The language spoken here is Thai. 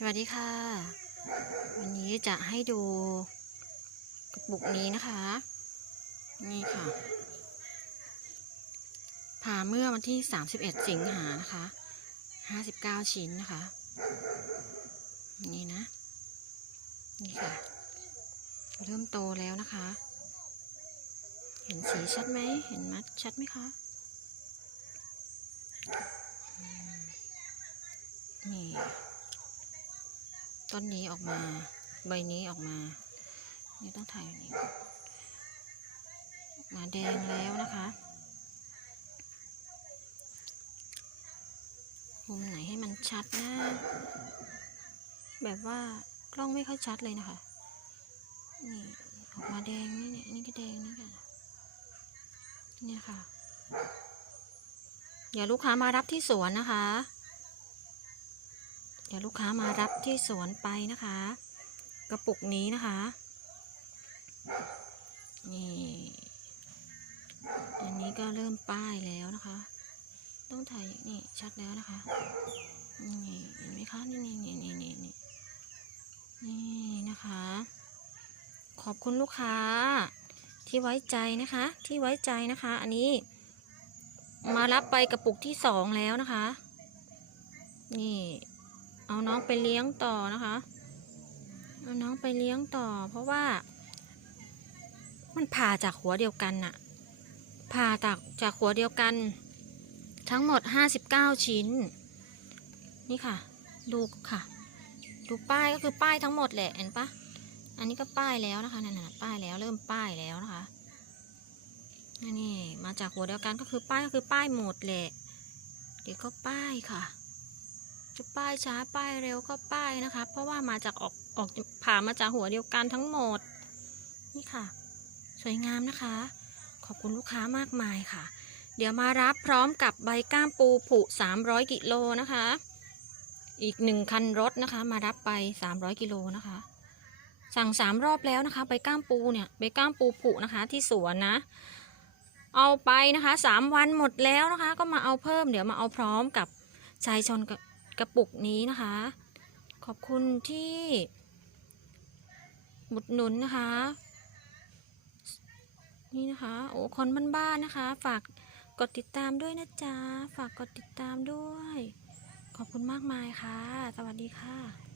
สวัสดีค่ะ วันนี้จะให้ดูกระปุกนี้นะคะ นี่ค่ะ ผ่าเมื่อวันที่ 31 สิงหานะคะ 59 ชิ้นนะคะ นี่นะ นี่ค่ะ เริ่มโตแล้วนะคะ เห็นสีชัดไหม เห็นมัดชัดไหมคะนี่ ต้นนี้ออกมา ใบนี้ออกมา นี่ต้องถ่ายอย่างนี้มาแดงแล้วนะคะมุมไหนให้มันชัดนะ แบบว่ากล้องไม่ค่อยชัดเลยนะคะ นี่ออกมาแดงนี่เนี่ยนี่ก็แดงนี่ค่ะเนี่ยค่ะเดี๋ยวลูกค้ามารับที่สวนนะคะ เดี๋ยวลูกค้ามารับที่สวนไปนะคะ กระปุกนี้นะคะ นี่ อันนี้ก็เริ่มป้ายแล้วนะคะ ต้องถ่ายนี่ชัดแล้วนะคะ นี่เห็นไหมคะ นี่นี่นี่นี่นี่นี่นี่นะคะ ขอบคุณลูกค้าที่ไว้ใจนะคะ ที่ไว้ใจนะคะ อันนี้มารับไปกระปุกที่สองแล้วนะคะ นี่ เอาน้องไปเลี้ยงต่อนะคะ เอาน้องไปเลี้ยงต่อ เพราะว่า มันผ่าจากหัวเดียวกันน่ะ ผ่าจากจากหัวเดียวกัน ทั้งหมด 59 ชิ้น นี่ค่ะ ดูค่ะ ดูป้ายก็คือป้ายทั้งหมดแหละเห็นปะอันนี้ก็ป้ายแล้วนะคะนั่นน่ะป้ายแล้วเริ่มป้ายแล้วนะคะนี่มาจากหัวเดียวกันก็คือป้ายก็คือป้ายหมดแหละ เดี๋ยวก็ป้ายค่ะ จะป้ายช้าป้ายเร็วก็ป้ายนะคะ เพราะว่ามาจากออกออกผ่ามาจากหัวเดียวกันทั้งหมด นี่ค่ะ สวยงามนะคะ ขอบคุณลูกค้ามากมายค่ะ เดี๋ยวมารับพร้อมกับใบก้ามปูผุ 300 กิโลนะคะ อีกหนึ่งคันรถนะคะ มารับไป 300 กิโลนะคะ สั่งสามรอบแล้วนะคะ ใบก้ามปูเนี่ยใบก้ามปูผุนะคะที่สวนนะเอาไปนะคะสามวันหมดแล้วนะคะ ก็มาเอาเพิ่ม เดี๋ยวมาเอาพร้อมกับชายชนกับ กระปุกนี้นะคะ ขอบคุณที่หมุดหนุนนะคะ นี่นะคะโอ้คนบ้านๆนะคะ ฝากกดติดตามด้วยนะจ๊ะ ฝากกดติดตามด้วย ขอบคุณมากมายค่ะ สวัสดีค่ะ